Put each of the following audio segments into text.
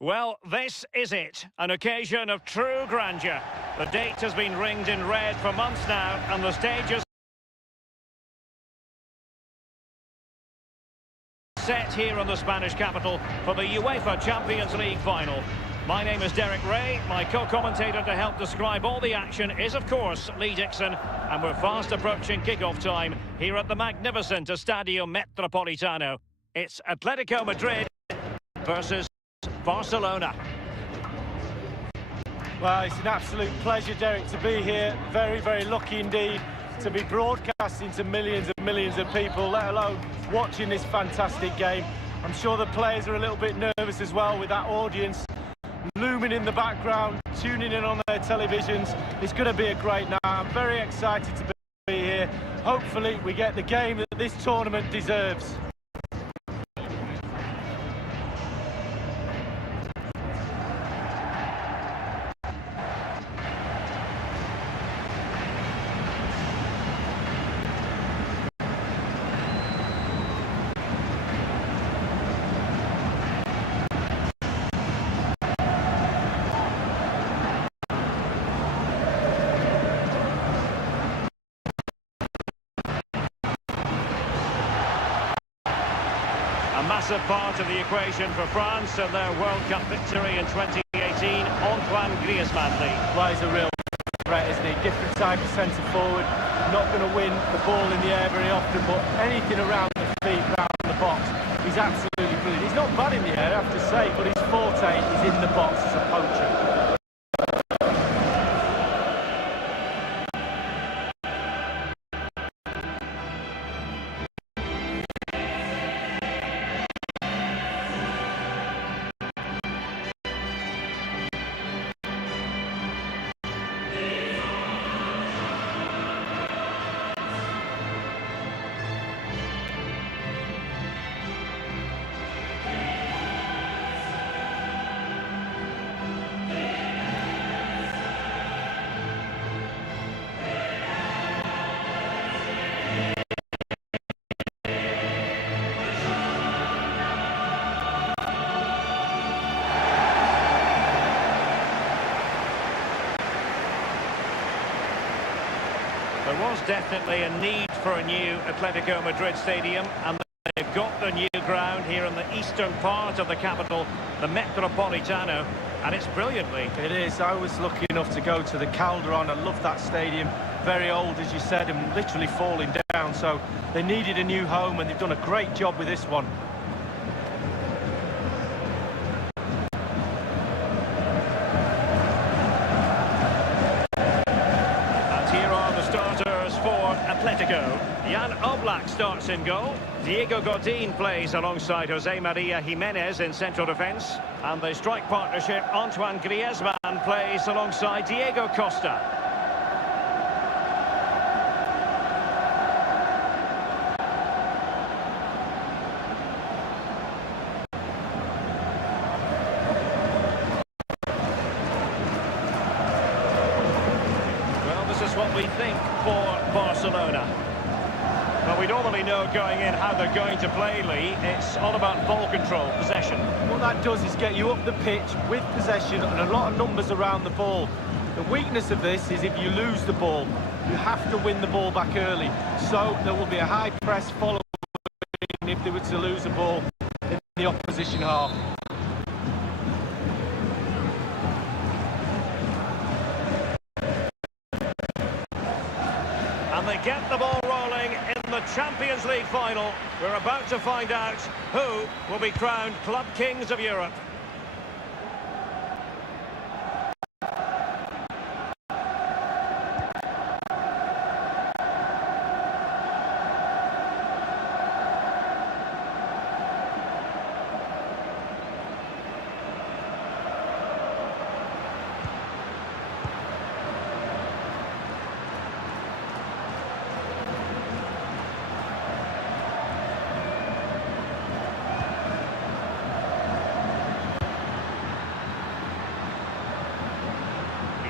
Well, this is it, an occasion of true grandeur. The date has been ringed in red for months now, and the stage is set here in the Spanish capital for the UEFA Champions League final. My name is Derek Ray. My co-commentator to help describe all the action is, of course, Lee Dixon. And we're fast approaching kick-off time here at the magnificent Estadio Metropolitano. It's Atletico Madrid versus Barcelona. Well, it's an absolute pleasure, Derek, to be here. Very, very lucky indeed to be broadcasting to millions and millions of people, let alone watching this fantastic game. I'm sure the players are a little bit nervous as well with that audience looming in the background, tuning in on their televisions. It's going to be a great night. I'm very excited to be here. Hopefully we get the game that this tournament deserves. A massive part of the equation for France and their World Cup victory in 2018, Antoine Griezmann. Well, he's a real threat, isn't he? Different type of centre-forward. Not going to win the ball in the air very often, but anything around the feet, around the box, he's absolutely brilliant. He's not bad in the air, I have to say, but his forte is in the box as a poacher. There was definitely a need for a new Atletico Madrid stadium, and they've got the new ground here in the eastern part of the capital, the Metropolitano, and it's brilliantly. It is. I was lucky enough to go to the Calderon. I love that stadium. Very old, as you said, and literally falling down. So they needed a new home, and they've done a great job with this one. Atletico. Jan Oblak starts in goal. Diego Godin plays alongside Jose Maria Jimenez in central defence. And the strike partnership, Antoine Griezmann plays alongside Diego Costa. Well, this is what we think for Barcelona. Well, we normally know going in how they're going to play, Lee. It's all about ball control, possession. What that does is get you up the pitch with possession and a lot of numbers around the ball. The weakness of this is if you lose the ball, you have to win the ball back early. So there will be a high press following if they were to lose the ball in the opposition half. And they get the ball rolling in the Champions League final. We're about to find out who will be crowned Club Kings of Europe.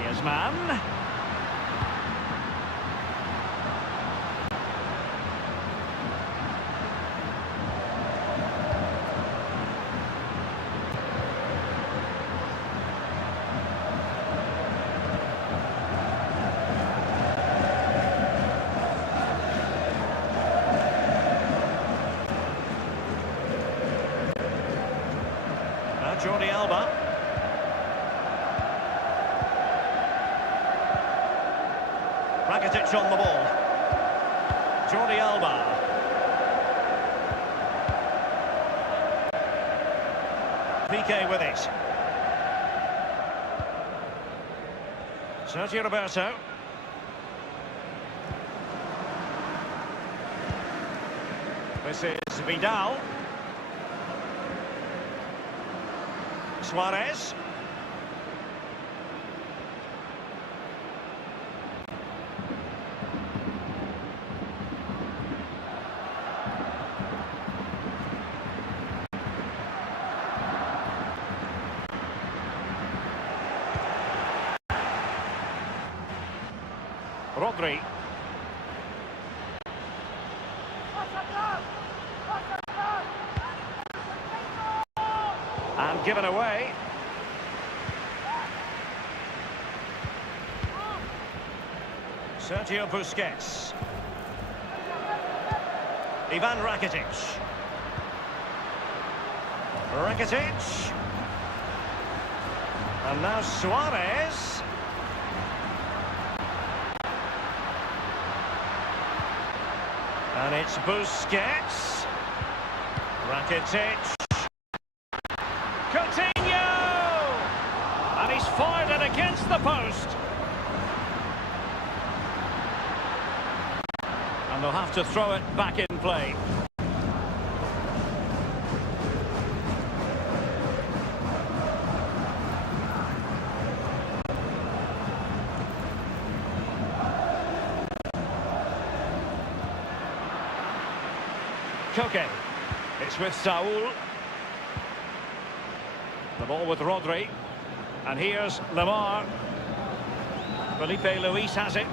Griezmann. Jordi Alba. Rakitic on the ball. Jordi Alba. Piqué with it. Sergio Roberto. This is Vidal. Suarez. Rodri. And given away. Sergio Busquets. Ivan Rakitic. Rakitic. And now Suarez. And it's Busquets. Rakitic. Coutinho! And he's fired it against the post. And they'll have to throw it back in play. Koke. It's with Saul. The ball with Rodri. And here's Lemar. Felipe Luis has it.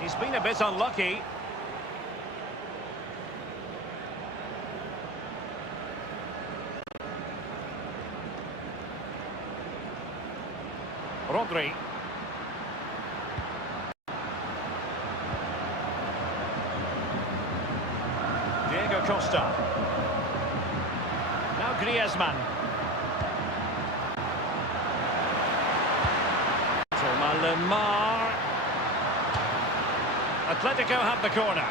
He's been a bit unlucky. Rodri. Diego Costa. Now Griezmann. Thomas Lemar. Atletico have the corner.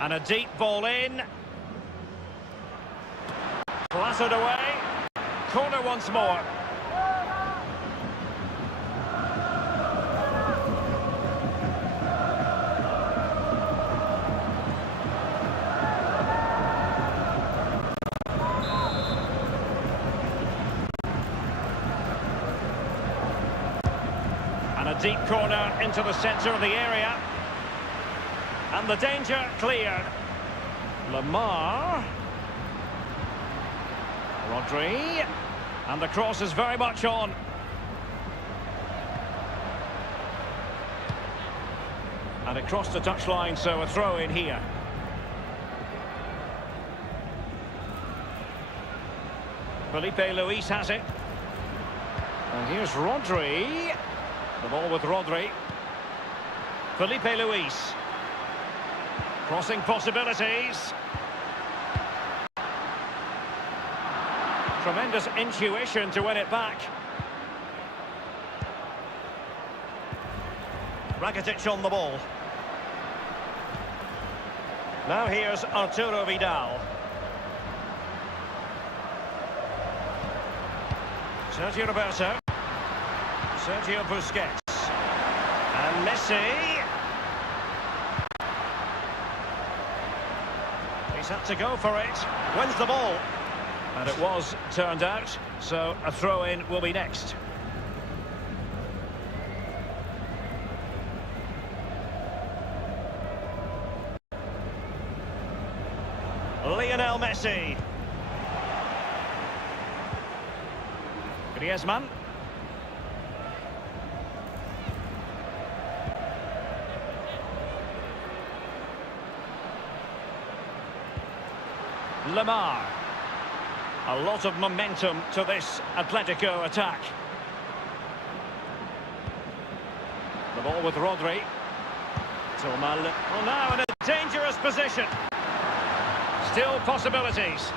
And a deep ball in. Clattered away. Corner once more. And a deep corner into the centre of the area. And the danger cleared. Lemar. Rodri. And the cross is very much on. And it crossed the touchline, so a throw in here. Felipe Luis has it. And here's Rodri. The ball with Rodri. Felipe Luis. Crossing possibilities. Tremendous intuition to win it back. Rakitic on the ball. Now here's Arturo Vidal. Sergio Roberto. Sergio Busquets. And Messi. He's had to go for it. Wins the ball. And it was turned out, so a throw-in will be next. Lionel Messi. Griezmann. Lamar. A lot of momentum to this Atletico attack. The ball with Rodri. Tilman. Well, now in a dangerous position. Still possibilities.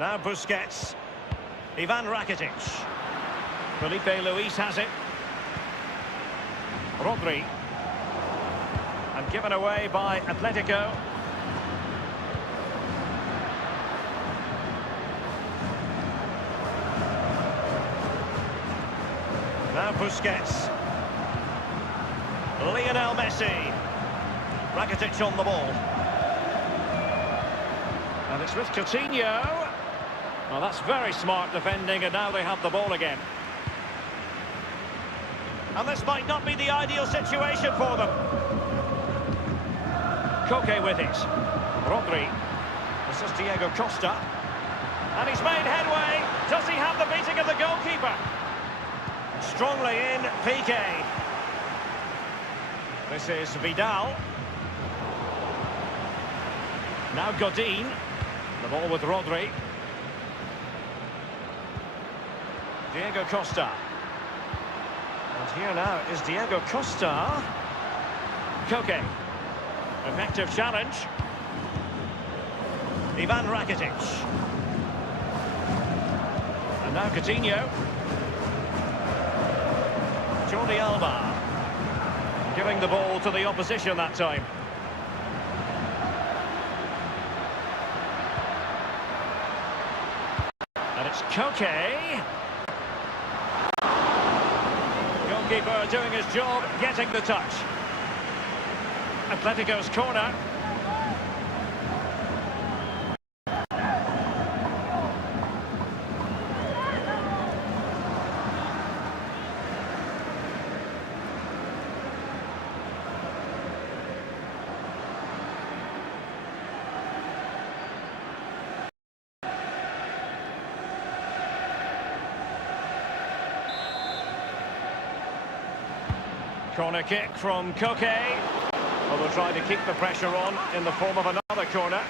Now Busquets. Ivan Rakitic. Felipe Luis has it. Rodri. And given away by Atletico. Now Busquets. Lionel Messi. Rakitic on the ball. And it's with Coutinho. Well, that's very smart defending, and now they have the ball again. And this might not be the ideal situation for them. Koke with it. Rodri. This is Diego Costa. And he's made headway. Does he have the beating of the goalkeeper? Strongly in, Piqué. This is Vidal. Now Godin. The ball with Rodri. Diego Costa. And here now is Diego Costa. Koke. Effective challenge. Ivan Rakitic. And now Coutinho. Jordi Alba. Giving the ball to the opposition that time. And it's Koke. Goalkeeper doing his job, getting the touch. Atletico's corner. Corner kick from Koke. Well, they'll try to keep the pressure on in the form of another corner.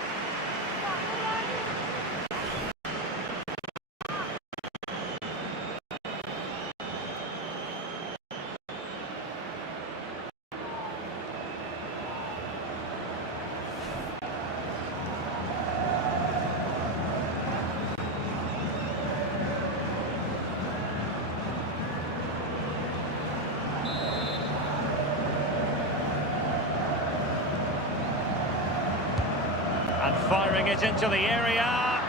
And firing it into the area.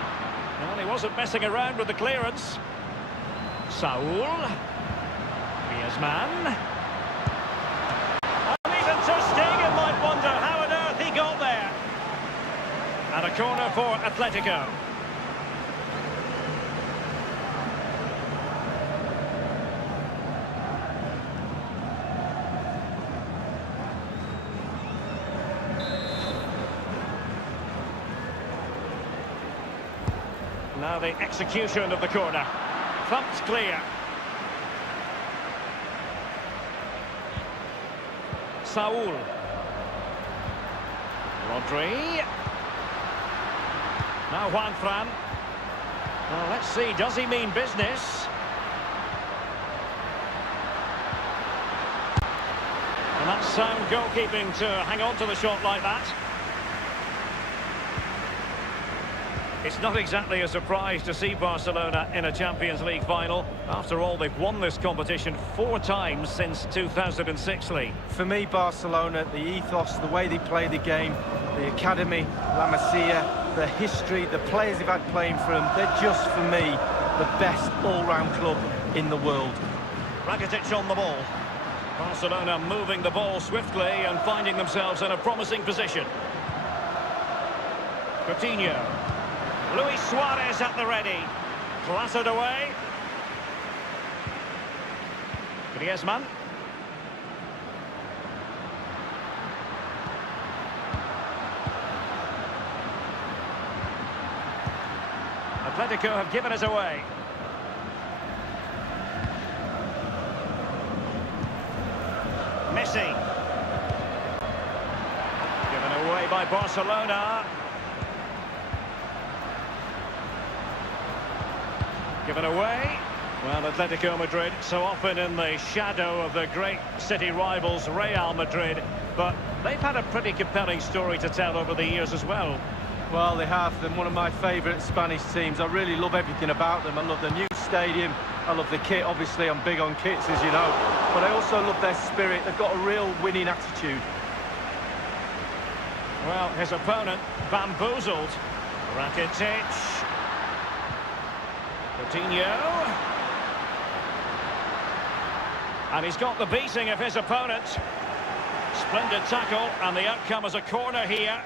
Well, he wasn't messing around with the clearance. Saul. Griezmann. And even Ter Stegen might wonder how on earth he got there. And a corner for Atletico. Now the execution of the corner. Thumped clear. Saul. Rodri. Now Juanfran. Well, let's see, does he mean business? And that's sound goalkeeping to hang on to the shot like that. It's not exactly a surprise to see Barcelona in a Champions League final. After all, they've won this competition 4 times since 2006, Lee. For me, Barcelona, the ethos, the way they play the game, the academy, La Masia, the history, the players they've had playing for them, they're just, for me, the best all-round club in the world. Rakitic on the ball. Barcelona moving the ball swiftly and finding themselves in a promising position. Coutinho. Luis Suarez at the ready. Clattered away. Griezmann. Atletico have given us away. Messi. Given away by Barcelona. Given away. Well, Atletico Madrid so often in the shadow of the great city rivals Real Madrid, but they've had a pretty compelling story to tell over the years as well. Well, they have. They're one of my favourite Spanish teams. I really love everything about them. I love the new stadium. I love the kit. Obviously, I'm big on kits, as you know. But I also love their spirit. They've got a real winning attitude. Well, his opponent bamboozled. Rakitic. Coutinho. And he's got the beating of his opponent. Splendid tackle, and the outcome is a corner here.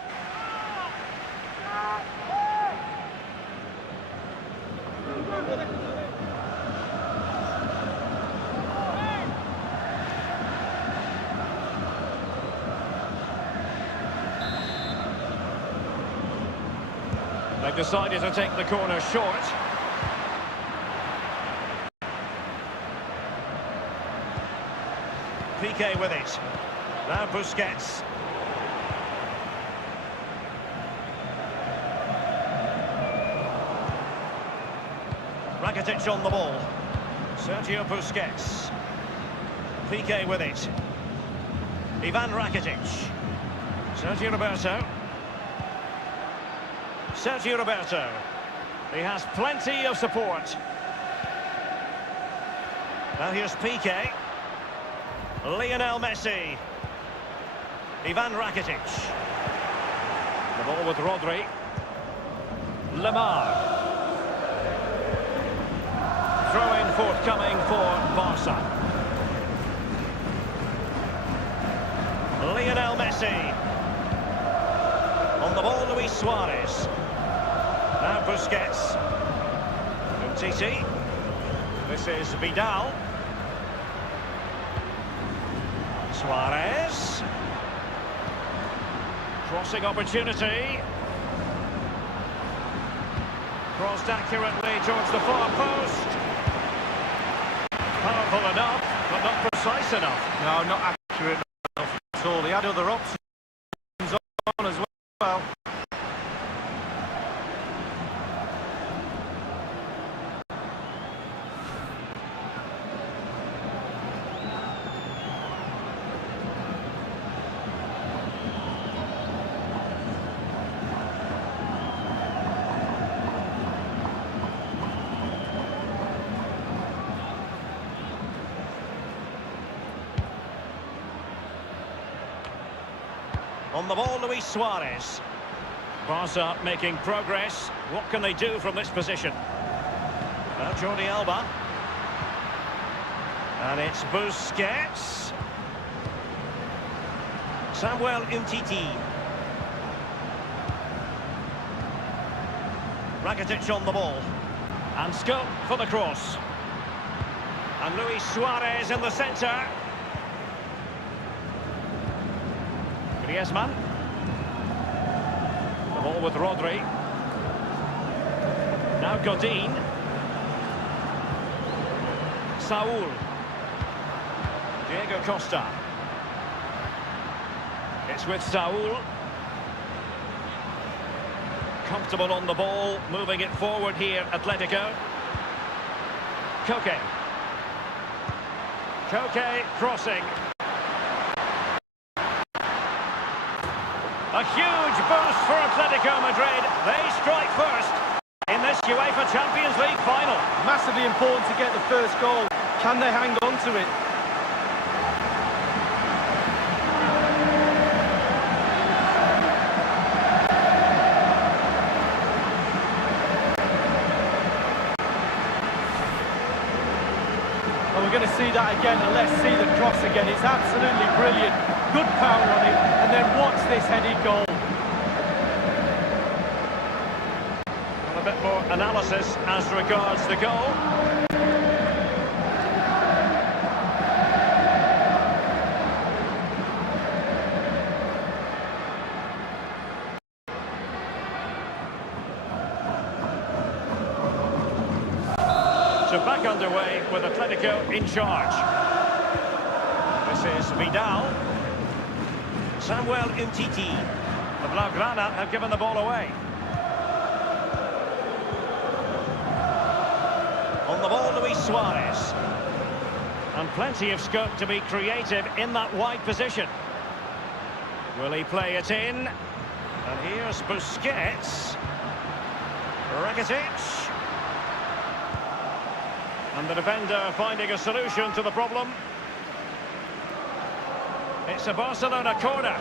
They've decided to take the corner short. Piqué with it. Now Busquets. Rakitic on the ball. Sergio Busquets. Piqué with it. Ivan Rakitic. Sergio Roberto. Sergio Roberto. He has plenty of support. Now here's Piqué. Lionel Messi. Ivan Rakitic. The ball with Rodri. Lemar. Throw-in forthcoming for Barca. Lionel Messi. On the ball, Luis Suarez. Now Busquets. Umtiti. This is Vidal. Suarez. Crossing opportunity. Crossed accurately towards the far post. Powerful enough, but not precise enough. No, not accurate enough at all. He had other options on as well. On the ball, Luis Suarez. Barca making progress. What can they do from this position? Now Jordi Alba. And it's Busquets. Samuel Umtiti. Rakitic on the ball. And scope for the cross. And Luis Suarez in the centre. Griezmann. The ball with Rodri. Now Godin. Saul. Diego Costa. It's with Saul. Comfortable on the ball, moving it forward here, Atletico. Koke. Koke crossing. A huge boost for Atletico Madrid. They strike first in this UEFA Champions League final. Massively important to get the first goal. Can they hang on to it? And we're going to see that again, and let's see the cross again. It's absolutely brilliant. Good power on it, and then watch this headed goal. And a bit more analysis as regards the goal. So back underway with Atletico in charge. This is Vidal. Samuel Umtiti. The Blaugrana have given the ball away. On the ball, Luis Suarez. And plenty of scope to be creative in that wide position. Will he play it in? And here's Busquets. Rakitic. And the defender finding a solution to the problem. It's a Barcelona corner.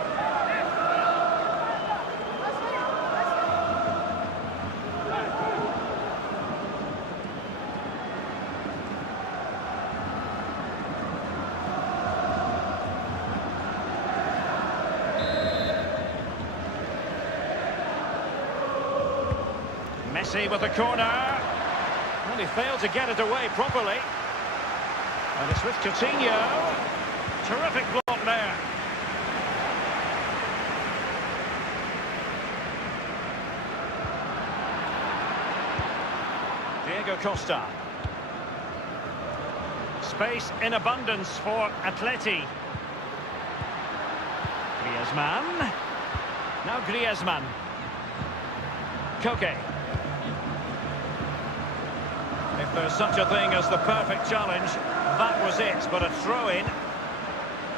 Messi with the corner. Well, he failed to get it away properly. And it's with Coutinho. Terrific block there. Diego Costa. Space in abundance for Atleti. Griezmann. Now Griezmann. Koke. If there's such a thing as the perfect challenge, that was it. But a throw-in.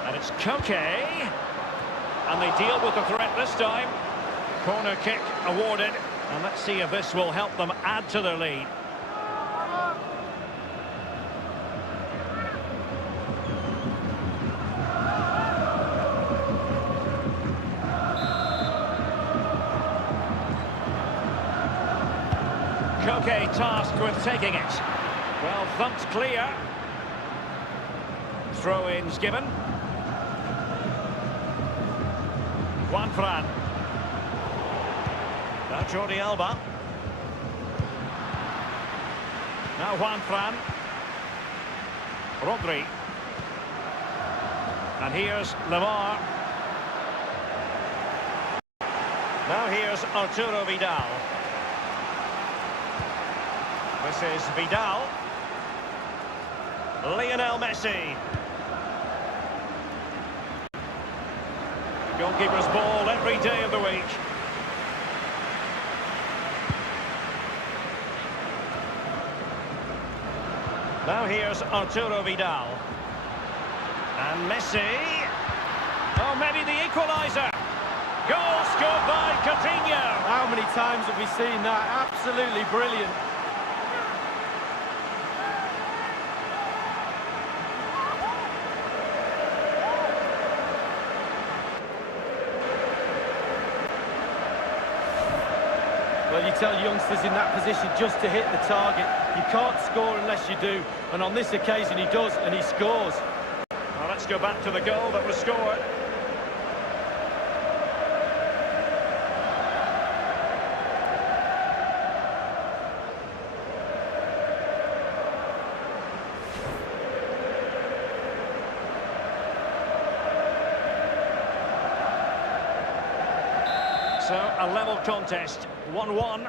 And it's Koke. And they deal with the threat this time. Corner kick awarded. And let's see if this will help them add to their lead. Koke tasked with taking it. Well, thumped clear. Throw-ins given. Juanfran. Now Jordi Alba. Now Juanfran. Rodri. And here's Lemar. Now here's Arturo Vidal. This is Vidal. Lionel Messi. Goalkeeper's ball every day of the week. Now here's Arturo Vidal. And Messi. Oh, maybe the equaliser. Goal scored by Coutinho. How many times have we seen that? Absolutely brilliant. Well, you tell youngsters in that position just to hit the target. You can't score unless you do. And on this occasion he does, and he scores. Well, let's go back to the goal that was scored. So, a level contest, 1-1.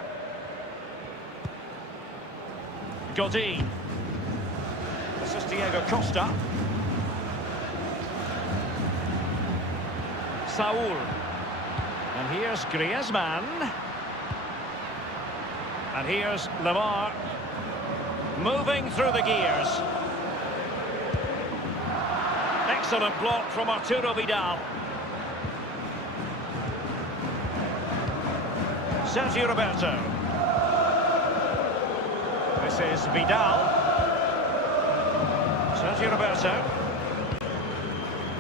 Godin. This is Diego Costa. Saul. And here's Griezmann. And here's Lemar. Moving through the gears. Excellent block from Arturo Vidal. Sergio Roberto. This is Vidal. Sergio Roberto.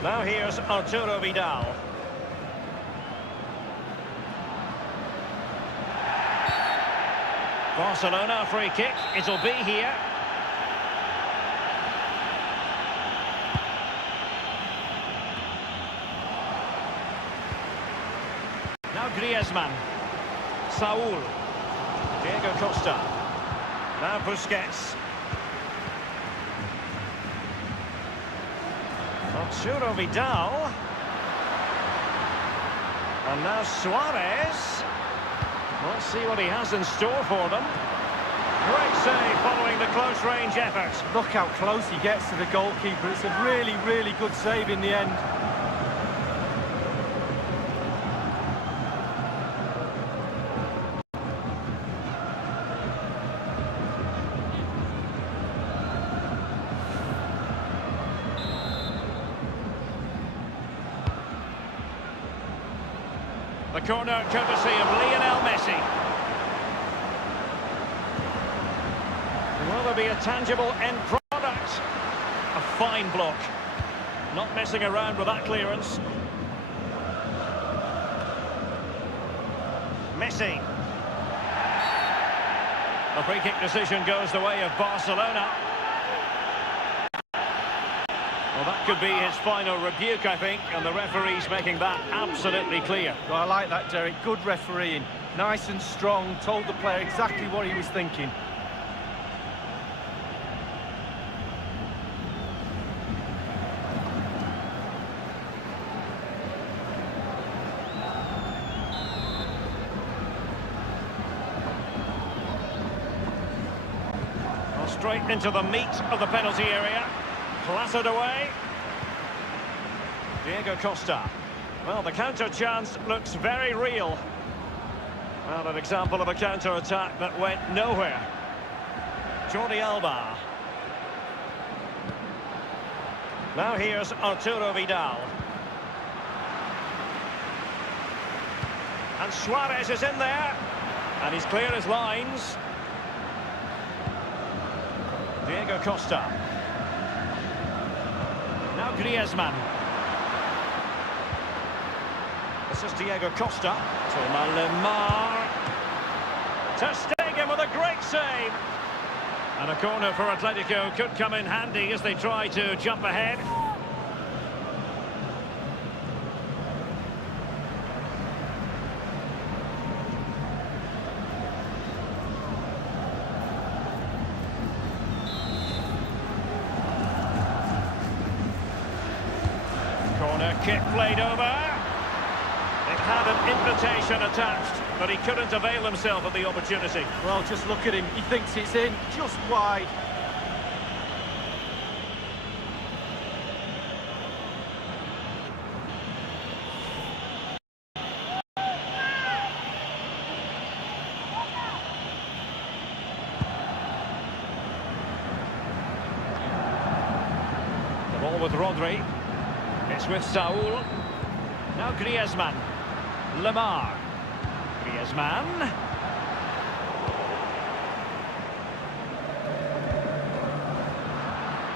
Now here's Arturo Vidal. Barcelona free kick. It'll be here. Griezmann. Saul. Diego Costa. Now Busquets. Arturo Vidal. And now Suarez. Let's see what he has in store for them. Great save following the close-range effort. Look how close he gets to the goalkeeper. It's a really, really good save in the end. The corner courtesy of Lionel Messi. Will there be a tangible end product? A fine block. Not messing around with that clearance. Messi. The free kick decision goes the way of Barcelona. Well, that could be his final rebuke, I think, and the referee's making that absolutely clear. Well, I like that, Derek. Good refereeing. Nice and strong. Told the player exactly what he was thinking. Straight into the meat of the penalty area. Clattered away. Diego Costa. Well, the counter chance looks very real. Well, an example of a counter-attack that went nowhere. Jordi Alba. Now here's Arturo Vidal. And Suarez is in there. And he's clear his lines. Diego Costa. Now Griezmann. This is Diego Costa. Thomas Lemar. Ter Stegen with a great save. And a corner for Atletico could come in handy as they try to jump ahead. Corner kick played over. It had an invitation attached, but he couldn't avail himself of the opportunity. Well, just look at him. He thinks it's in, just wide. The ball with Rodri. It's with Saul. Now Griezmann. Lemar. Griezmann.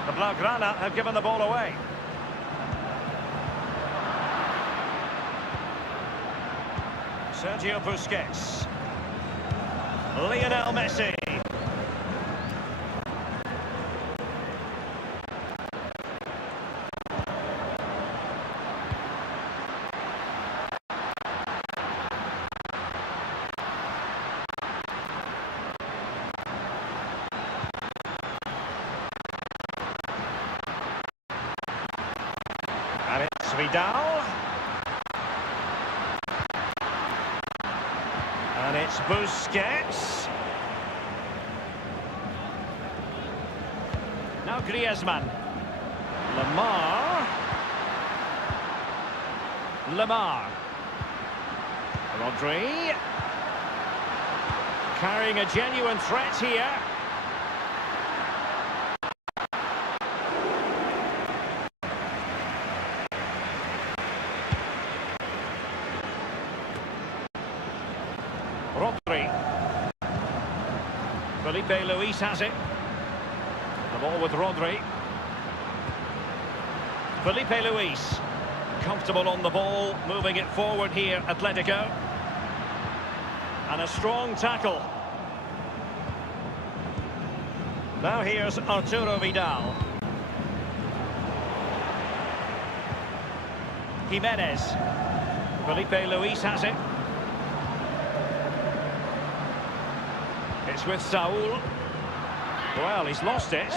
The Blaugrana have given the ball away. Sergio Busquets. Lionel Messi. And it's Vidal. And it's Busquets. Now Griezmann. Lemar. Rodri. Carrying a genuine threat here. Rodri. Felipe Luis has it. The ball with Rodri. Felipe Luis. Comfortable on the ball, moving it forward here, Atletico. And a strong tackle. Now here's Arturo Vidal. Jimenez. Felipe Luis has it. It's with Saul. Well, he's lost it.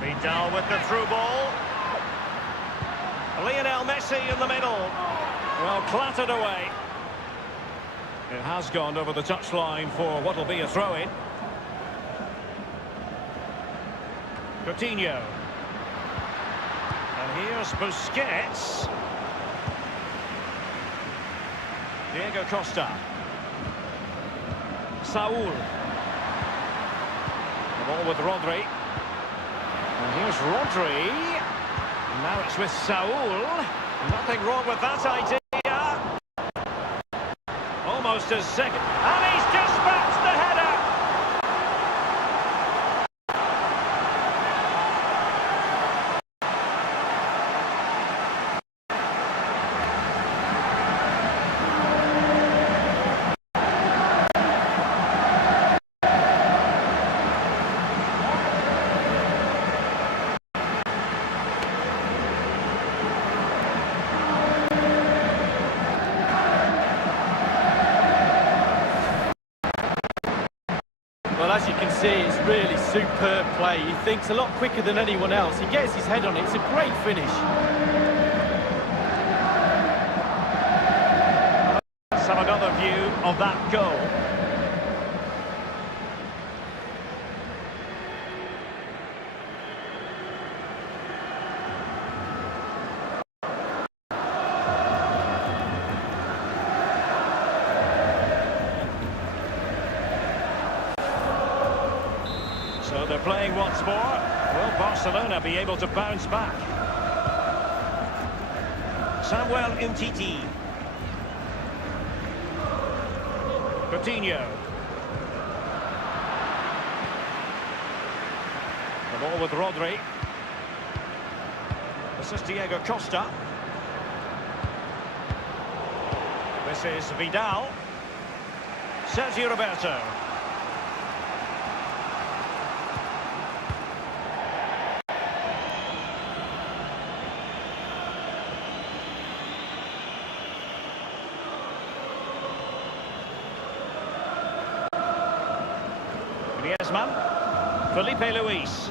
Vidal with the through ball. Lionel Messi in the middle. Well, clattered away. It has gone over the touchline for what will be a throw-in. Coutinho. And here's Busquets. Diego Costa. Saul. The ball with Rodri. And here's Rodri. And now it's with Saul. Nothing wrong with that idea. Almost a second. And he's dispatched the header. Well, as you can see, it's really superb play. He thinks a lot quicker than anyone else. He gets his head on it. It's a great finish. Let's have another view of that goal. So they're playing once more. Will Barcelona be able to bounce back? Samuel Umtiti. Coutinho. The ball with Rodri. This is Diego Costa. This is Vidal. Sergio Roberto. Griezmann, Felipe Luis.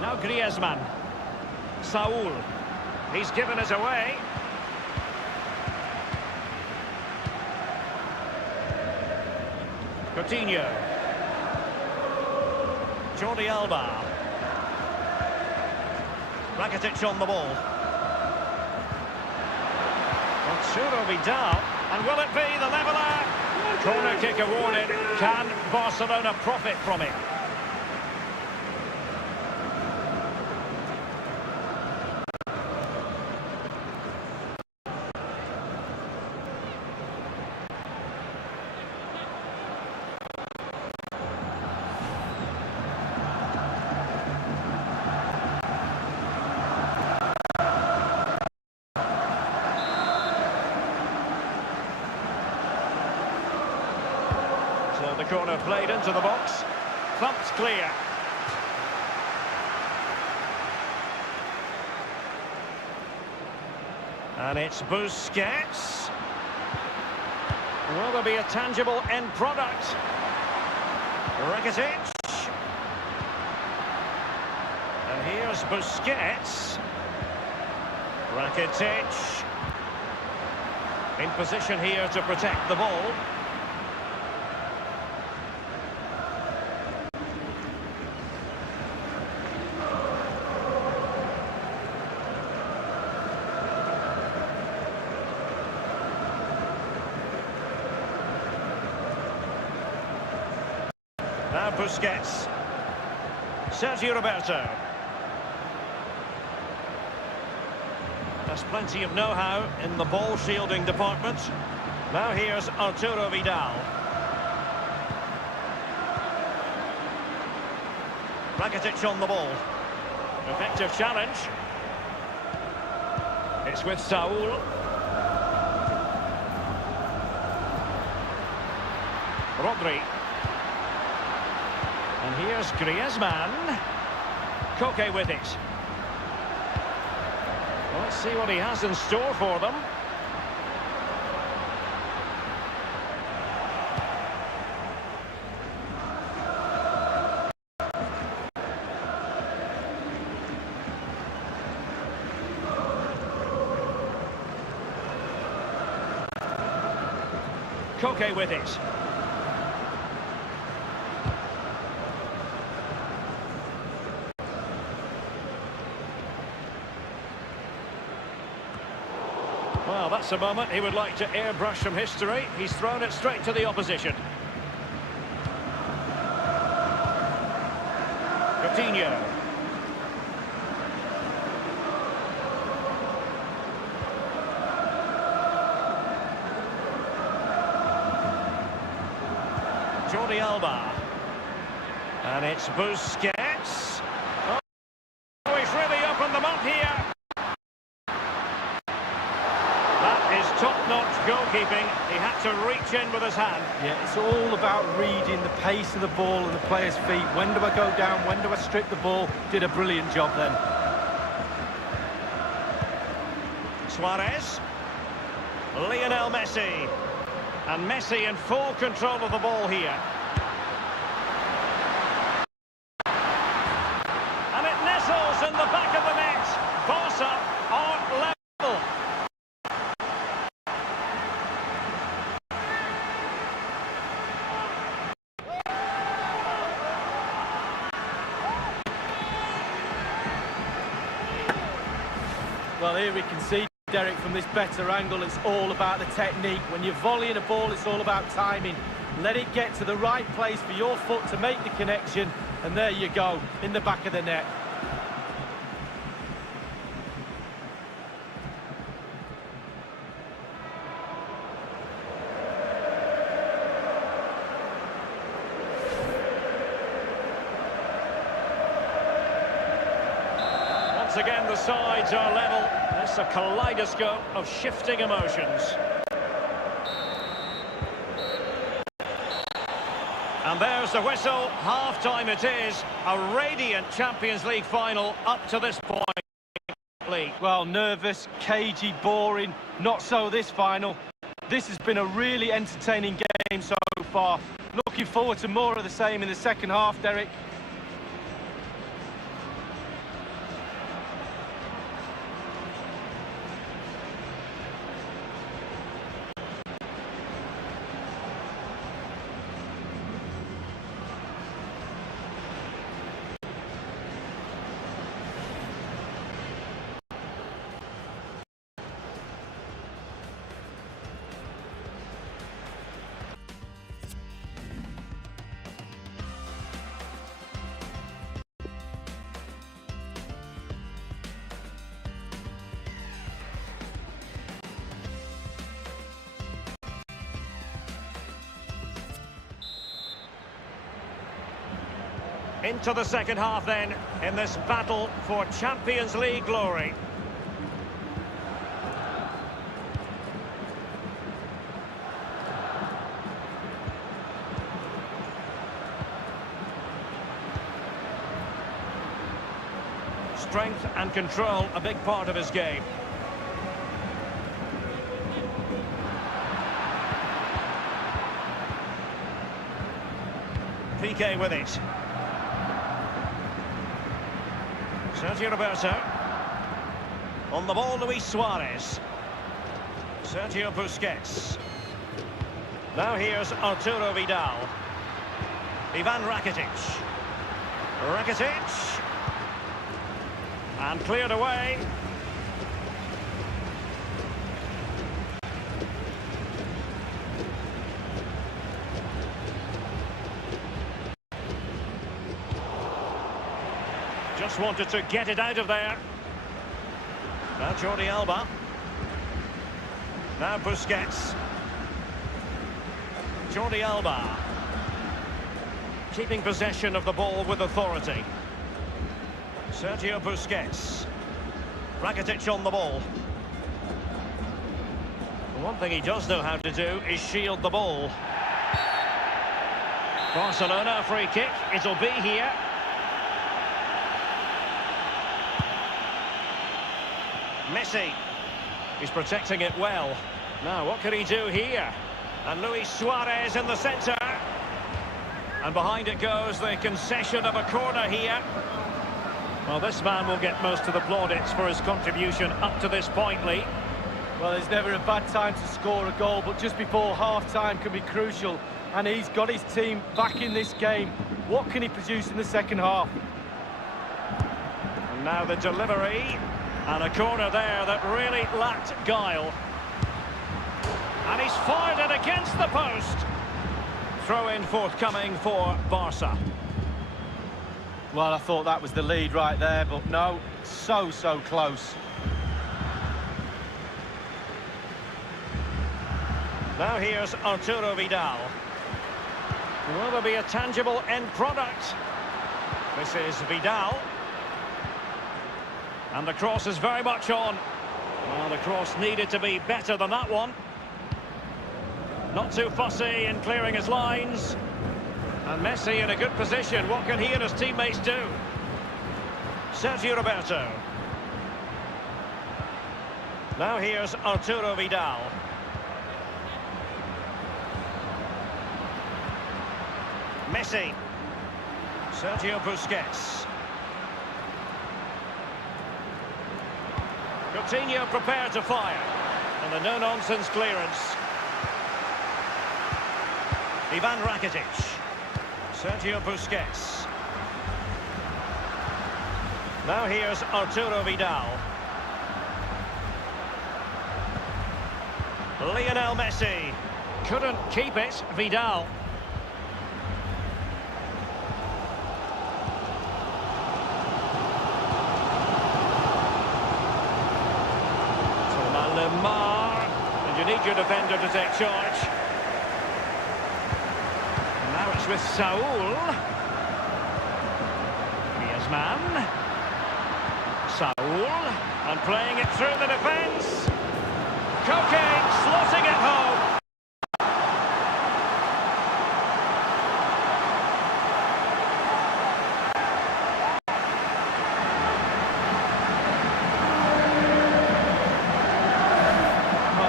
Now Griezmann. Saul. He's given it away. Coutinho. Jordi Alba. Rakitic on the ball. Arturo Vidal. And will it be the leveller? Corner kick awarded. Can Barcelona profit from it? So the corner played into the box. Thumped clear. And it's Busquets. Will there be a tangible end product? Rakitic. And here's Busquets. Rakitic. In position here to protect the ball. Now Busquets. Sergio Roberto. There's plenty of know-how in the ball shielding department. Now here's Arturo Vidal. Rakitic on the ball. Effective challenge. It's with Saul. Rodri. And here's Griezmann. Koke with it. Well, let's see what he has in store for them. Koke with it. Well, that's a moment he would like to airbrush from history. He's thrown it straight to the opposition. Coutinho. Jordi Alba. And it's Busquets. Oh, he's really opened them up here. That is top-notch goalkeeping. He had to reach in with his hand. Yeah, it's all about reading the pace of the ball and the player's feet. When do I go down? When do I strip the ball? Did a brilliant job then. Suarez. Lionel Messi. And Messi in full control of the ball here. And it nestles in the back of the net. Barca are level. Well, here we can see, Derek, from this better angle, it's all about the technique. When you're volleying a ball, it's all about timing. Let it get to the right place for your foot to make the connection, and there you go, in the back of the net. Once again, the sides are level. It's a kaleidoscope of shifting emotions. And there's the whistle. Half-time it is. A radiant Champions League final up to this point. Well, nervous, cagey, boring. Not so this final. This has been a really entertaining game so far. Looking forward to more of the same in the second half, Derek. Into the second half then, in this battle for Champions League glory. Strength and control, a big part of his game. PK with it. Sergio Roberto. On the ball, Luis Suarez. Sergio Busquets. Now here's Arturo Vidal. Ivan Rakitic. Rakitic. And cleared away. Just wanted to get it out of there. Now Jordi Alba. Now Busquets. Jordi Alba. Keeping possession of the ball with authority. Sergio Busquets. Rakitic on the ball. One thing he does know how to do is shield the ball. Barcelona, a free kick. It'll be here. Messi. He's protecting it well. Now, what can he do here? And Luis Suarez in the centre. And behind it goes the concession of a corner here. Well, this man will get most of the plaudits for his contribution up to this point, Lee. Well, there's never a bad time to score a goal, but just before half-time can be crucial. And he's got his team back in this game. What can he produce in the second half? And now the delivery. And a corner there that really lacked guile. And he's fired it against the post. Throw-in forthcoming for Barca. Well, I thought that was the lead right there, but no, so close. Now here's Arturo Vidal. Will there be a tangible end product? This is Vidal. And the cross is very much on. Well, the cross needed to be better than that one. Not too fussy in clearing his lines. And Messi in a good position. What can he and his teammates do? Sergio Roberto. Now here's Arturo Vidal. Messi. Sergio Busquets. Coutinho prepared to fire. And the no-nonsense clearance. Ivan Rakitic. Sergio Busquets. Now here's Arturo Vidal. Lionel Messi. Couldn't keep it, Vidal. And you need your defender to take charge. And now it's with Saul. Griezmann. Saul. And playing it through the defence. Koke slotting it home.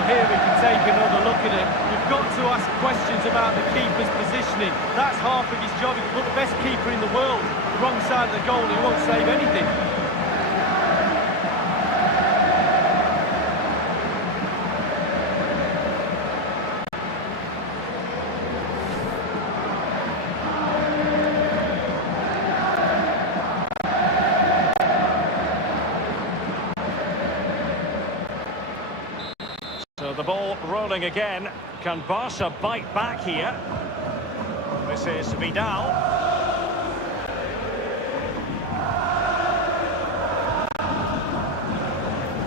Here we can take another look at it. You've got to ask questions about the keeper's positioning. That's half of his job. He can put the best keeper in the world the wrong side of the goal, he won't save anything. So the ball rolling again. Can Barca bite back here? This is Vidal.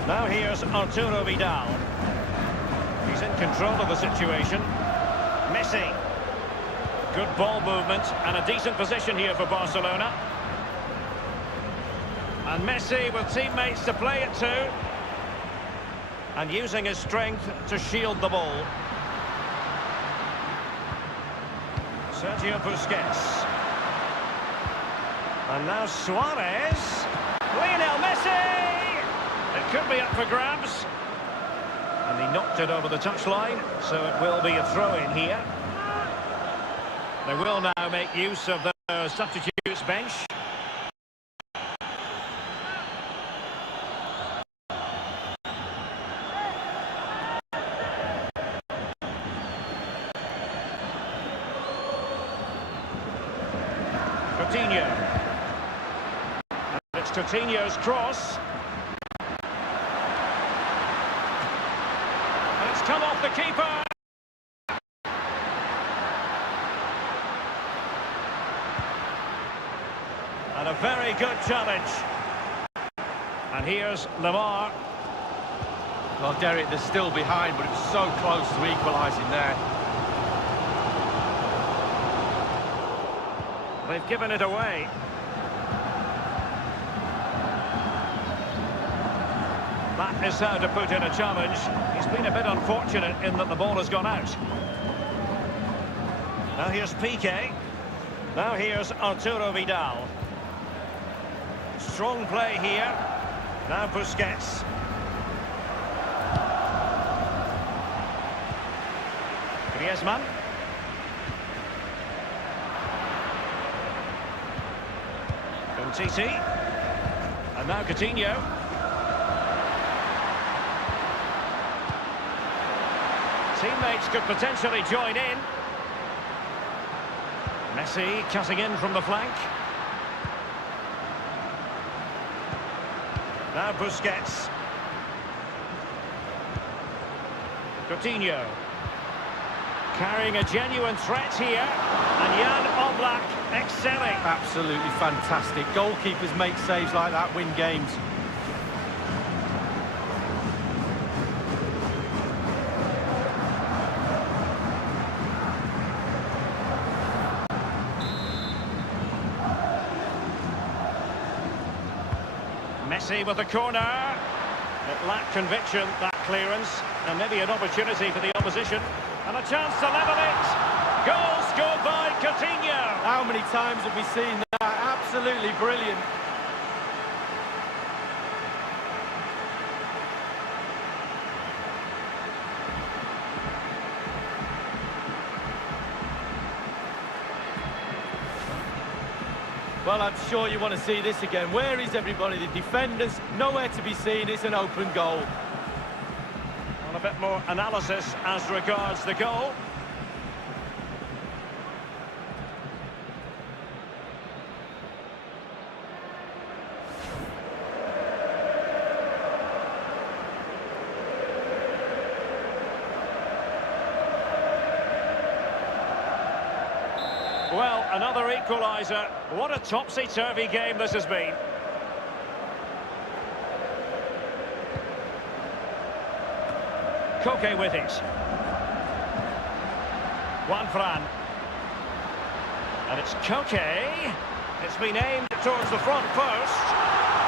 Now here's Arturo Vidal. He's in control of the situation. Messi. Good ball movement and a decent position here for Barcelona. And Messi with teammates to play it to. And using his strength to shield the ball. Sergio Busquets. And now Suarez. Lionel Messi! It could be up for grabs. And he knocked it over the touchline, so it will be a throw-in here. They will now make use of the substitutes bench. Coutinho. And it's Coutinho's cross. And it's come off the keeper. And a very good challenge. And here's Lamar. Well, Derek, they're still behind, but it was so close to equalising there. They've given it away. That is how to put in a challenge. He's been a bit unfortunate in that the ball has gone out. Now here's Piqué. Now here's Arturo Vidal. Strong play here. Now Busquets. Griezmann. Titi. And now Coutinho. Teammates could potentially join in. Messi cutting in from the flank. Now Busquets. Coutinho. Carrying a genuine threat here. And Jan Oblak excelling. Absolutely fantastic. Goalkeepers make saves like that, win games. Messi with the corner. It lacked conviction, that clearance, and maybe an opportunity for the opposition. And a chance to level it. Goal scored by Coutinho. How many times have we seen that? Absolutely brilliant. Well, I'm sure you want to see this again. Where is everybody? The defenders, nowhere to be seen. It's an open goal. Well, a bit more analysis as regards the goal. Well, another equaliser. What a topsy-turvy game this has been. Koke with it. Juanfran. And it's Koke. It's been aimed towards the front post.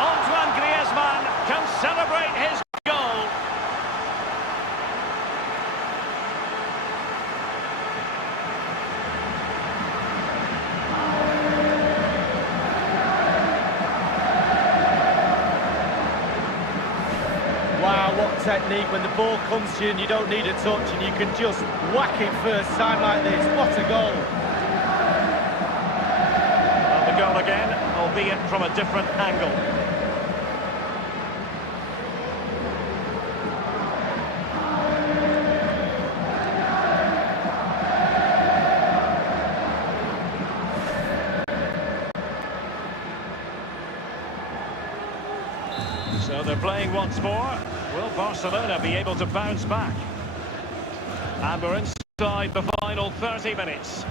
Antoine Griezmann can celebrate his goal. Wow, what technique. When the ball comes to you and you don't need a touch and you can just whack it first time like this. What a goal. Well, the goal again, albeit from a different angle. So they're playing once more. Will Barcelona be able to bounce back? And we're inside the final 30 minutes.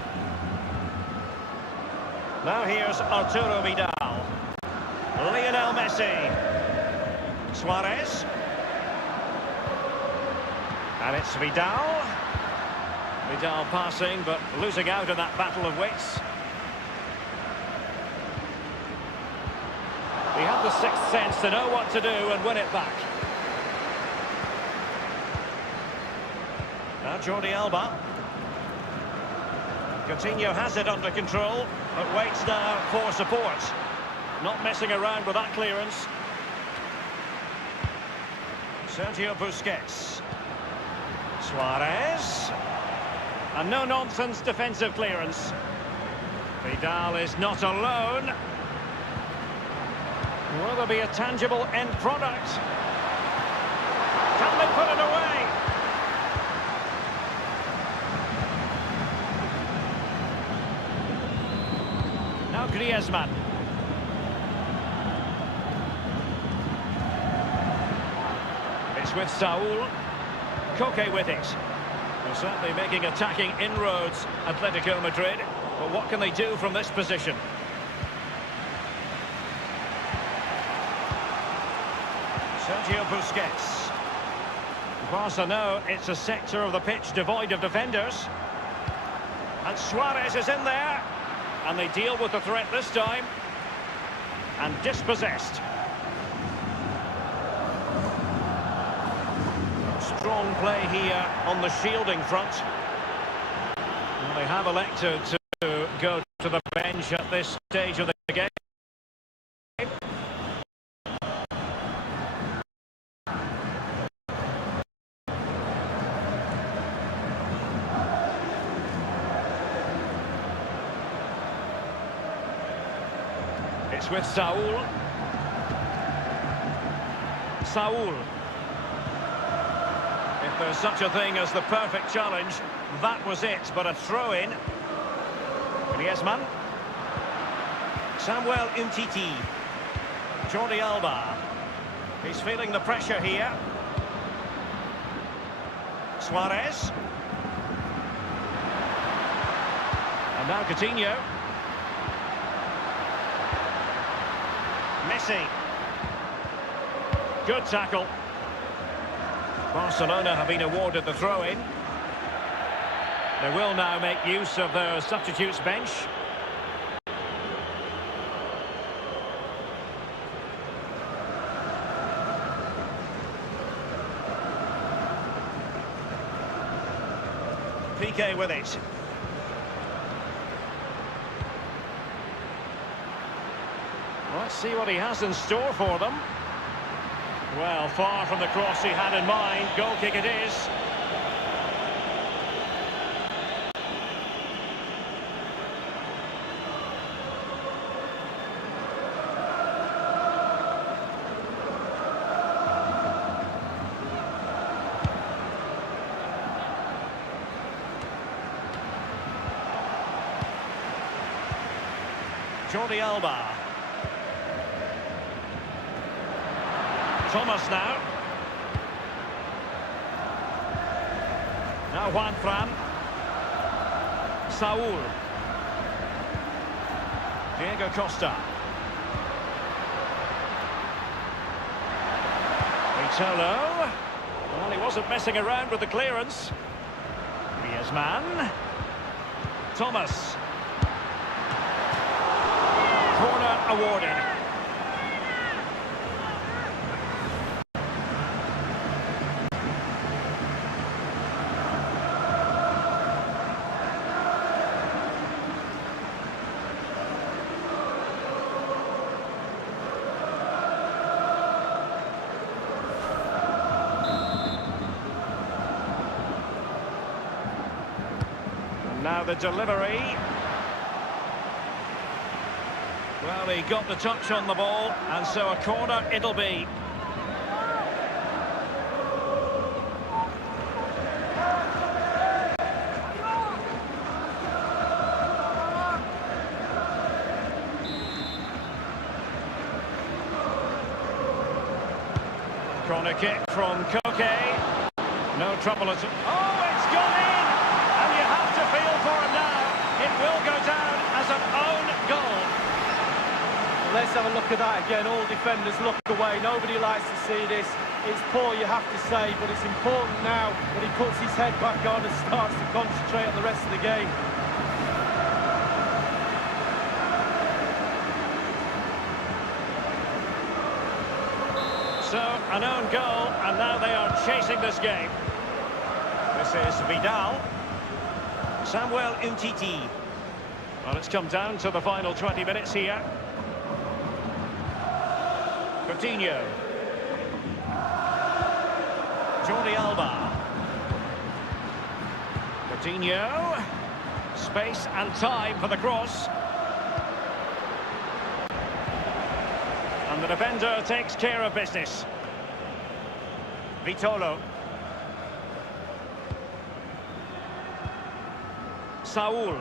Now here's Arturo Vidal. Lionel Messi. Suarez. And it's Vidal. Vidal passing, but losing out in that battle of wits. He had the sixth sense to know what to do and win it back. Now Jordi Alba. Coutinho has it under control, but waits now for support. Not messing around with that clearance. Sergio Busquets. Suarez. And no-nonsense defensive clearance. Vidal is not alone. Will there be a tangible end product? Can they put it away? Now Griezmann. It's with Saul. Koke with it. They're certainly making attacking inroads, Atletico Madrid. But what can they do from this position? Sergio Busquets. Barca know it's a sector of the pitch devoid of defenders. And Suarez is in there. And they deal with the threat this time. And dispossessed. Strong play here on the shielding front. Well, they have elected to go to the bench at this stage of the game. It's with Saul. Saul. It If there's such a thing as the perfect challenge, that was it. But a throw-in. Griezmann. Samuel Umtiti. Jordi Alba. He's feeling the pressure here. Suarez. And now Coutinho. Messi. Good tackle. Barcelona have been awarded the throw-in. They will now make use of their substitutes bench. Piqué with it. Let's see what he has in store for them. Well, far from the cross he had in mind. Goal kick it is. Jordi Alba. Thomas now. Now Juan Fran. Saul. Diego Costa. Vitolo. Well, he wasn't messing around with the clearance. Griezmann. Thomas. Corner awarded. Now the delivery. Well, he got the touch on the ball, and so a corner it'll be. Corner kick from Koke. No trouble at all. Oh, it's gone in! And you have to feel for him now. It will go down as an own goal. Let's have a look at that again. All defenders look away. Nobody likes to see this. It's poor, you have to say, but it's important now that he puts his head back on and starts to concentrate on the rest of the game. So, an own goal, and now they are chasing this game. This is Vidal. Samuel Umtiti. Well, it's come down to the final 20 minutes here. Coutinho. Jordi Alba. Coutinho. Space and time for the cross. And the defender takes care of business. Vitolo. Saul.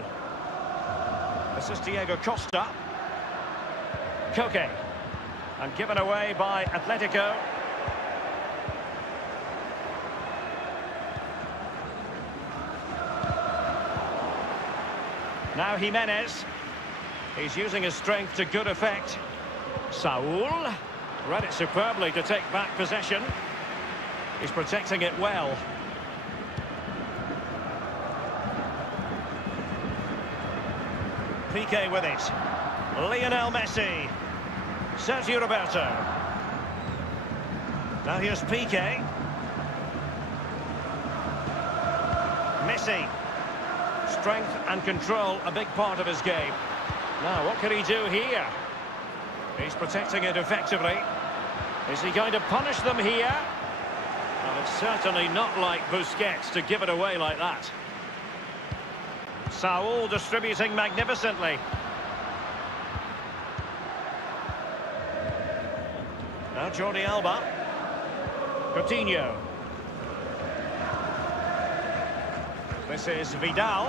This is Diego Costa. Koke. And given away by Atletico. Now Jimenez. He's using his strength to good effect. Saul. Read it superbly to take back possession. He's protecting it well. Piqué with it. Lionel Messi. Sergio Roberto. Now here's Piqué. Messi. Strength and control, a big part of his game. Now, what can he do here? He's protecting it effectively. Is he going to punish them here? Well, it's certainly not like Busquets to give it away like that. Saul distributing magnificently. Now Jordi Alba. Coutinho. This is Vidal.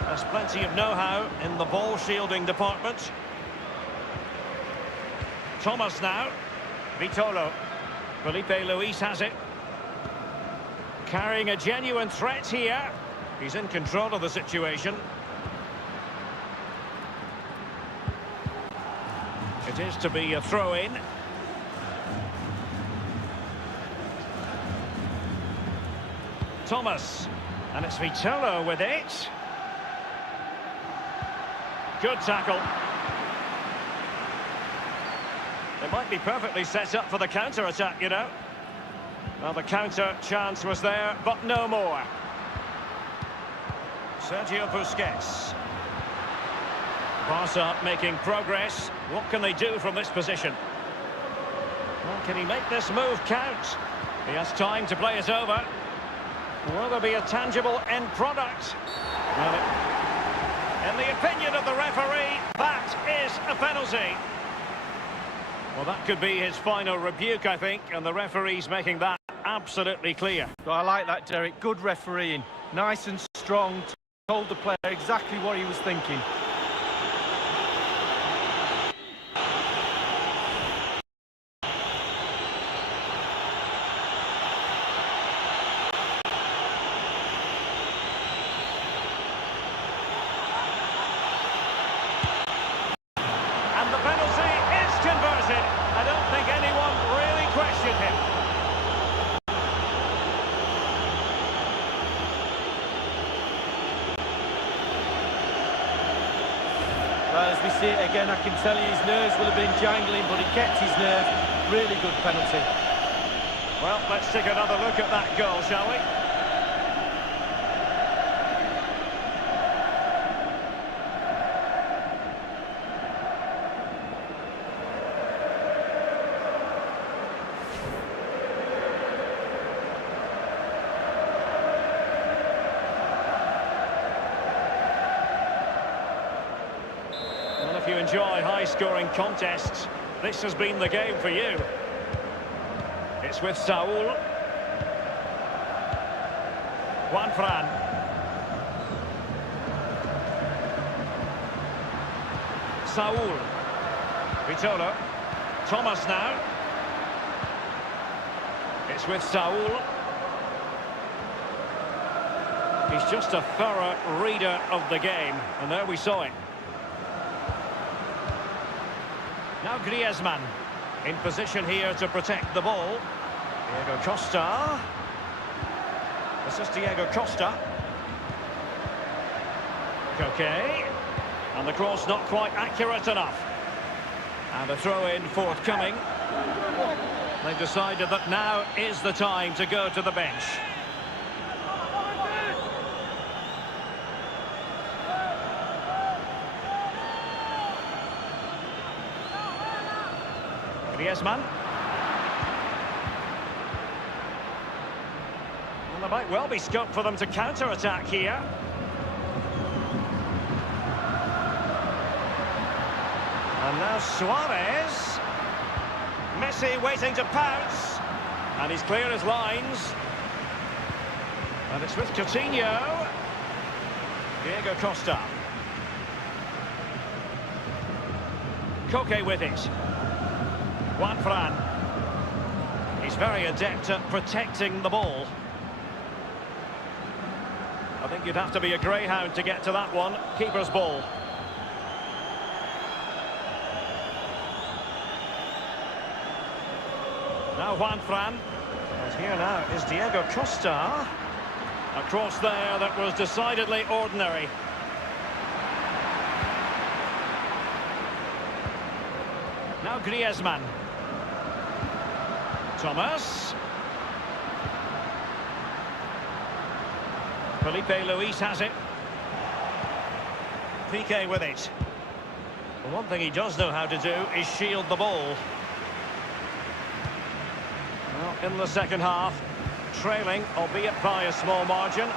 There's plenty of know-how in the ball shielding department. Thomas now. Vitolo. Felipe Luis has it. Carrying a genuine threat here. He's in control of the situation. It is to be a throw-in. Thomas. And it's Vitolo with it. Good tackle. It might be perfectly set up for the counter-attack, you know. Well, the counter chance was there, but no more. Sergio Busquets. Barca making progress. What can they do from this position? Well, can he make this move count? He has time to play it over. Will there be a tangible end product? Well, in the opinion of the referee, that is a penalty. Well, that could be his final rebuke, I think, and the referee's making that absolutely clear. Well, I like that, Derek. Good refereeing. Nice and strong. Told the player exactly what he was thinking. And the penalty is converted. I don't think anyone really questioned him. Well, as we see it again, I can tell you his nerves will have been jangling, but he kept his nerve. Really good penalty. Well, let's take another look at that goal, shall we? Well, if you enjoy high-scoring contests, this has been the game for you. It's with Saul. Juanfran. Saul. Vitolo. Thomas now. It's with Saul. He's just a thorough reader of the game, and there we saw it. Now Griezmann in position here to protect the ball. Diego Costa. This is Diego Costa. Koke. And the cross not quite accurate enough. And a throw-in forthcoming. They've decided that now is the time to go to the bench. Griezmann. Well, there might well be scope for them to counter-attack here. And now Suarez. Messi waiting to pounce. And he's clear as lines. And it's with Coutinho. Diego Costa. Koke with it. Juanfran. He's very adept at protecting the ball. I think you'd have to be a greyhound to get to that one. Keeper's ball. Now Juanfran. And here now is Diego Costa. A cross there that was decidedly ordinary. Now Griezmann. Thomas. Felipe Luis has it. Piqué with it. The one thing he does know how to do is shield the ball. Well, in the second half, trailing, albeit by a small margin.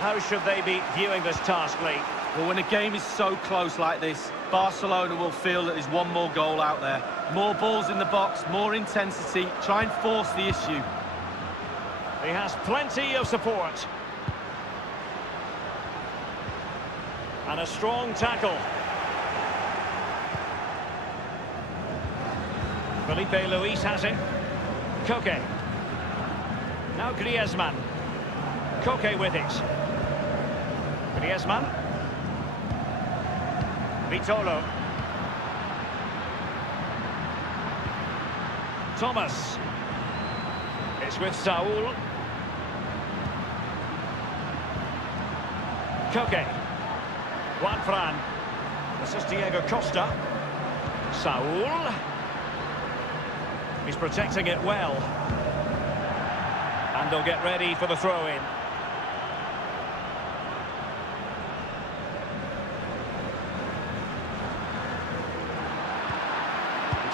How should they be viewing this task, Lee? Well, when a game is so close like this, Barcelona will feel that there's one more goal out there. More balls in the box, more intensity. Try and force the issue. He has plenty of support. And a strong tackle. Felipe Luis has it. Koke. Now Griezmann. Koke with it. Griezmann. Vitolo. Thomas. It's with Saul. Koke. Juan Fran. This is Diego Costa. Saul. He's protecting it well. And they'll get ready for the throw-in.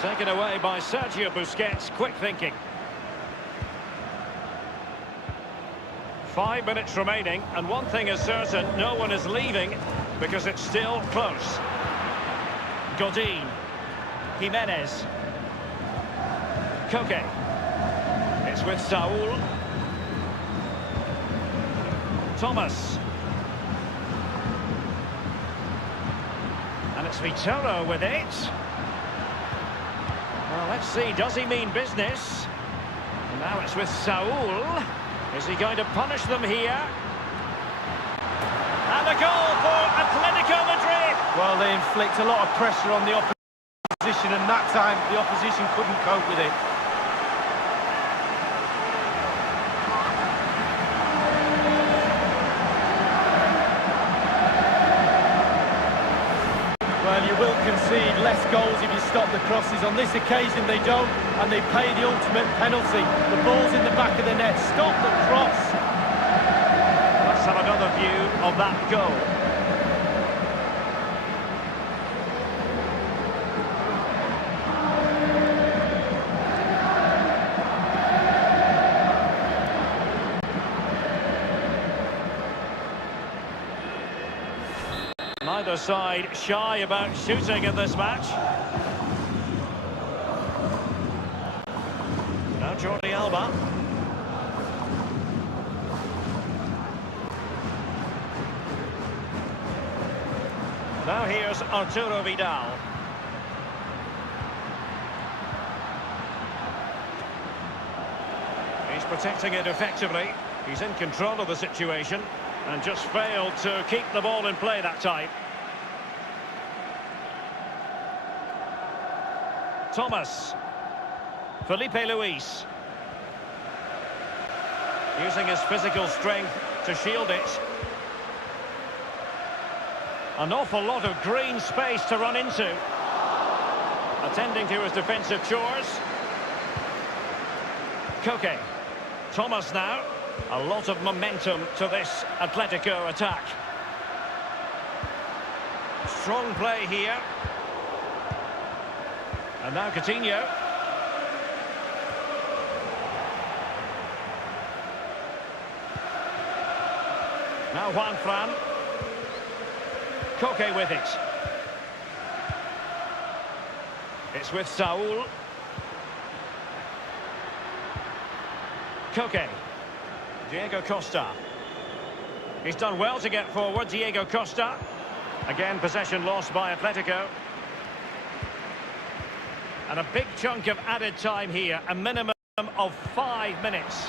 Taken away by Sergio Busquets. Quick thinking. 5 minutes remaining, and one thing is certain, no one is leaving because it's still close. Godin. Jimenez. Koke. It's with Saul. Thomas. And it's Vitolo with it. Well, let's see, does he mean business? And now it's with Saul. Is he going to punish them here? And a goal for Atletico Madrid! Well, they inflict a lot of pressure on the opposition, and that time the opposition couldn't cope with it. Well, you will concede less goals if you stop the crosses. On this occasion they don't, and they pay the ultimate penalty. The ball's in the back of the net. Stop the cross. Let's have another view of that goal. Neither side shy about shooting in this match. Now Jordi Alba. Now here's Arturo Vidal. He's protecting it effectively. He's in control of the situation and just failed to keep the ball in play that time. Thomas. Felipe Luis. Using his physical strength to shield it. An awful lot of green space to run into. Attending to his defensive chores. Koke. Thomas now. A lot of momentum to this Atletico attack. Strong play here. And now Coutinho. Now Juan Fran. Koke with it. It's with Saul. Koke. Diego Costa. He's done well to get forward, Diego Costa. Again, possession lost by Atletico. And a big chunk of added time here, a minimum of 5 minutes.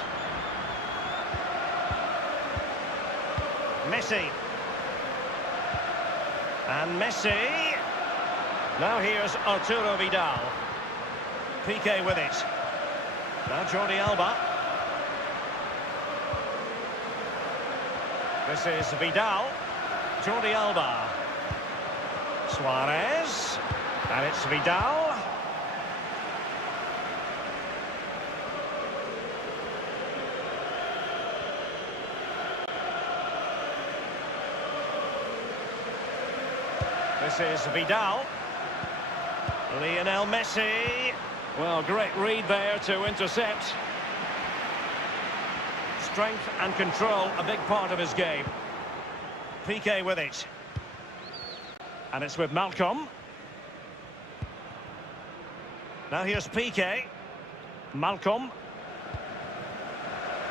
Messi. And Messi. Now here's Arturo Vidal. Piqué with it. Now Jordi Alba. This is Vidal. Jordi Alba. Suarez. And it's Vidal. This is Vidal. Lionel Messi. Well, great read there to intercept. Strength and control, a big part of his game. Piqué with it. And it's with Malcolm. Now here's Piqué. Malcolm.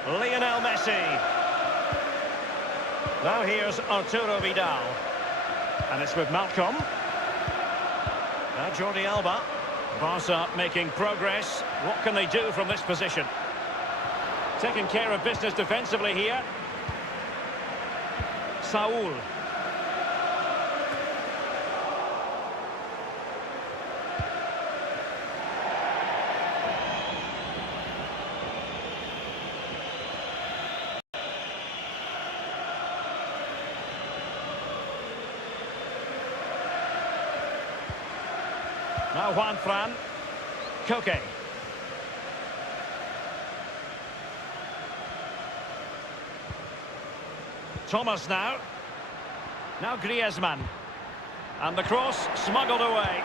Lionel Messi. Now here's Arturo Vidal. And it's with Malcolm. Now Jordi Alba. Barca making progress. What can they do from this position? Taking care of business defensively here. Saul. Now Juan Fran. Koke. Thomas now. Now Griezmann. And the cross smuggled away.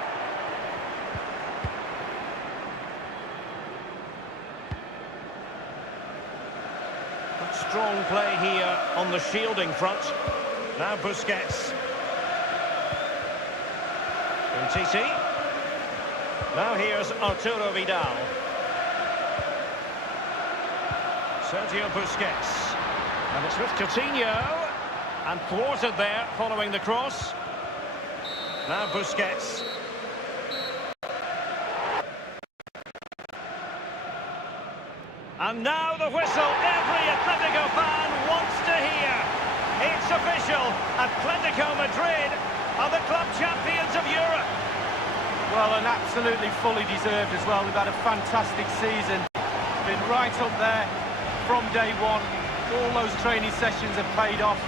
Strong play here on the shielding front. Now Busquets. Umtiti. Now here's Arturo Vidal. Sergio Busquets. And it's with Coutinho. And thwarted there following the cross. Now Busquets. And now the whistle every Atletico fan wants to hear. It's official. Atletico Madrid are the club champions of Europe. Well, and absolutely fully deserved as well. We've had a fantastic season. Been right up there from day one. All those training sessions have paid off.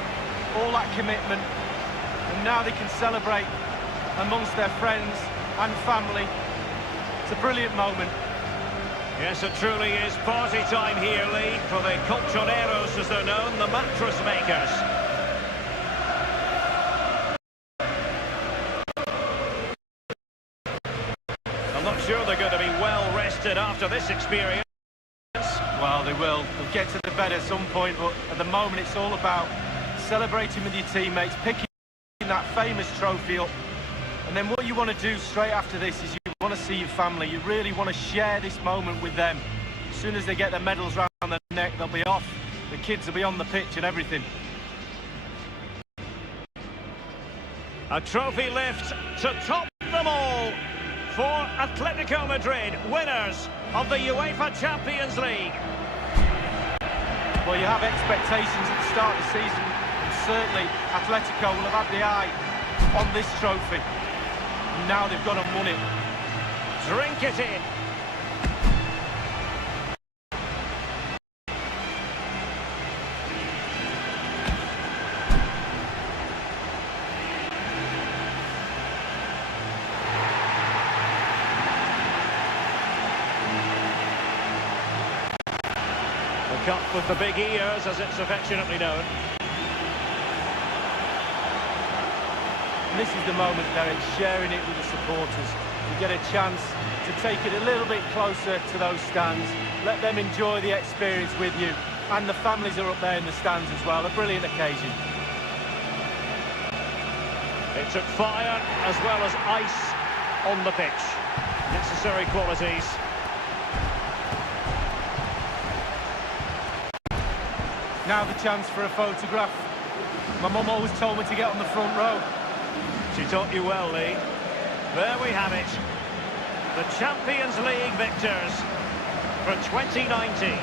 All that commitment. And now they can celebrate amongst their friends and family. It's a brilliant moment. Yes, it truly is party time here, Lee, for the colchoneros, as they're known, the mattress makers. I'm not sure they're going to be well rested after this experience. Well, they will. They'll get to the bed at some point, but at the moment it's all about celebrating with your teammates, picking that famous trophy up. And then what you want to do straight after this is you want to see your family. You really want to share this moment with them. As soon as they get their medals round their neck, they'll be off. The kids will be on the pitch and everything. A trophy lift to top them all for Atletico Madrid, winners of the UEFA Champions League. Well, you have expectations at the start of the season, and certainly Atletico will have had the eye on this trophy. And now they've got to win it. Drink it in. The cup with the big ears, as it's affectionately known. And this is the moment, Derek, sharing it with the supporters. You get a chance to take it a little bit closer to those stands. Let them enjoy the experience with you. And the families are up there in the stands as well. A brilliant occasion. It took fire as well as ice on the pitch. Necessary qualities. Now the chance for a photograph. My mum always told me to get on the front row. She taught you well, Lee. There we have it. The Champions League victors for 2019.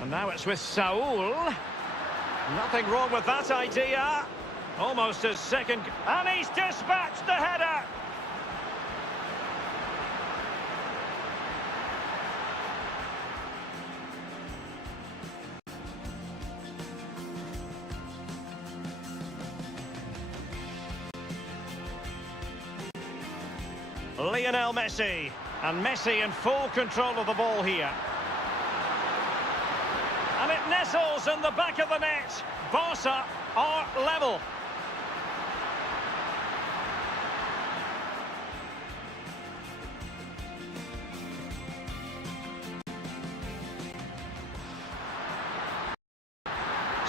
And now it's with Saul. Nothing wrong with that idea. Almost his second... And he's dispatched the header! Lionel Messi, and Messi in full control of the ball here. And it nestles in the back of the net. Barca are level.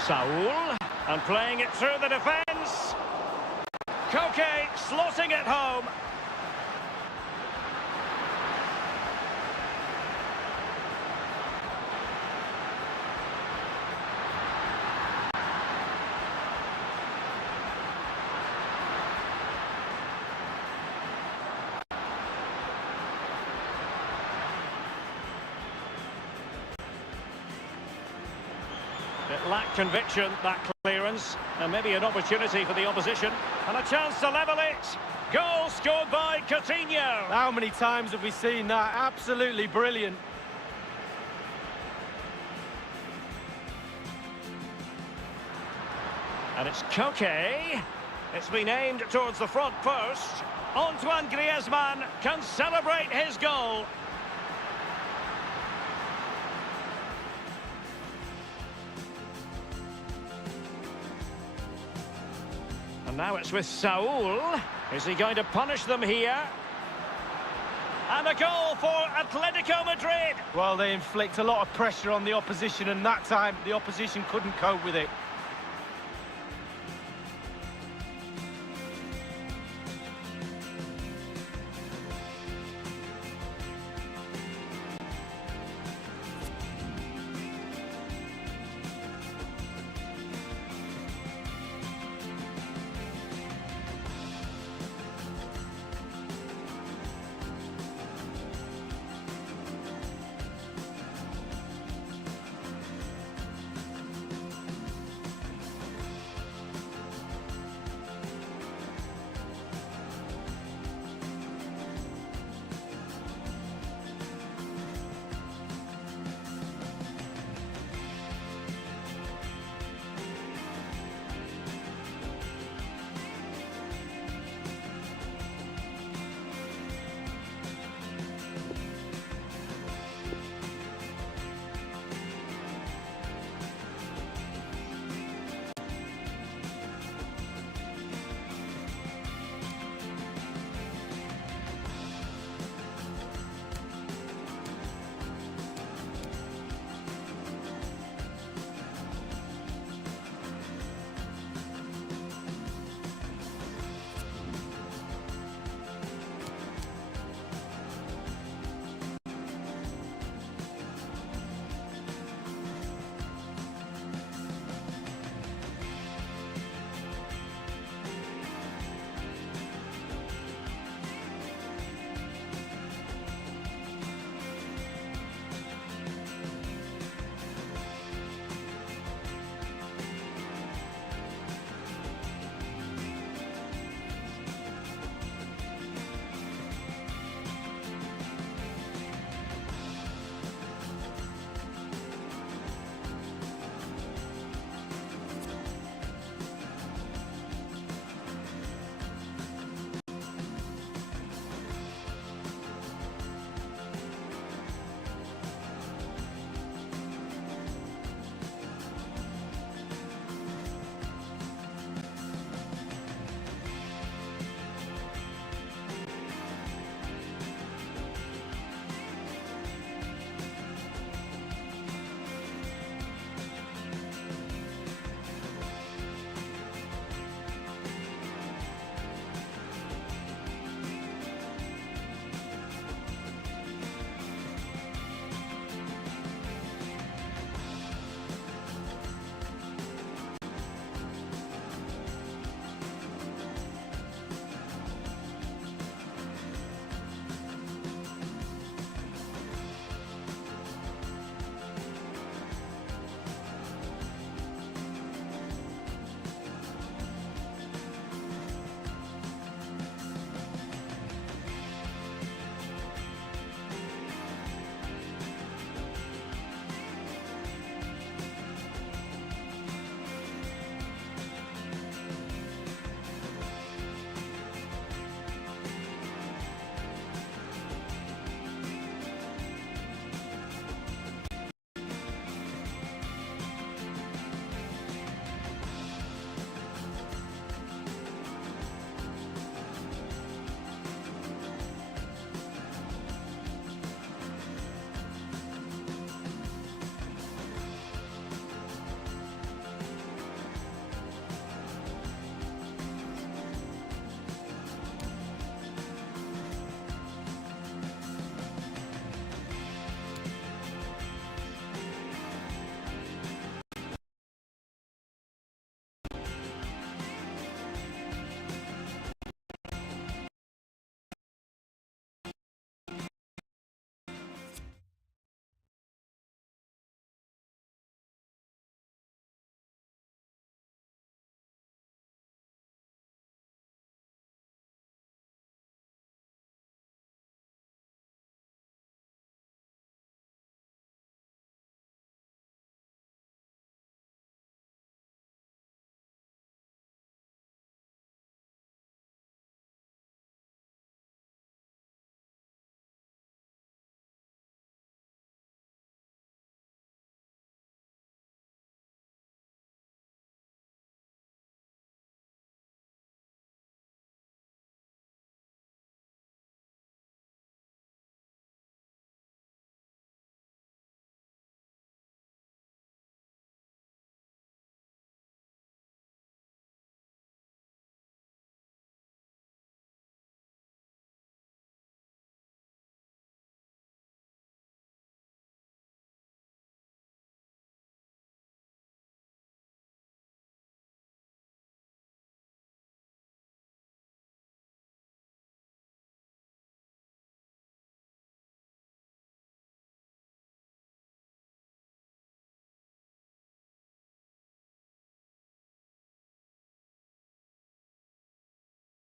Saul, and playing it through the defence. Koke slotting it home. It lacked conviction, that clearance, and maybe an opportunity for the opposition. And a chance to level it. Goal scored by Coutinho. How many times have we seen that? Absolutely brilliant. And it's Koke. It's been aimed towards the front post. Antoine Griezmann can celebrate his goal. And now it's with Saul. Is he going to punish them here? And a goal for Atletico Madrid. Well, they inflict a lot of pressure on the opposition, and that time the opposition couldn't cope with it.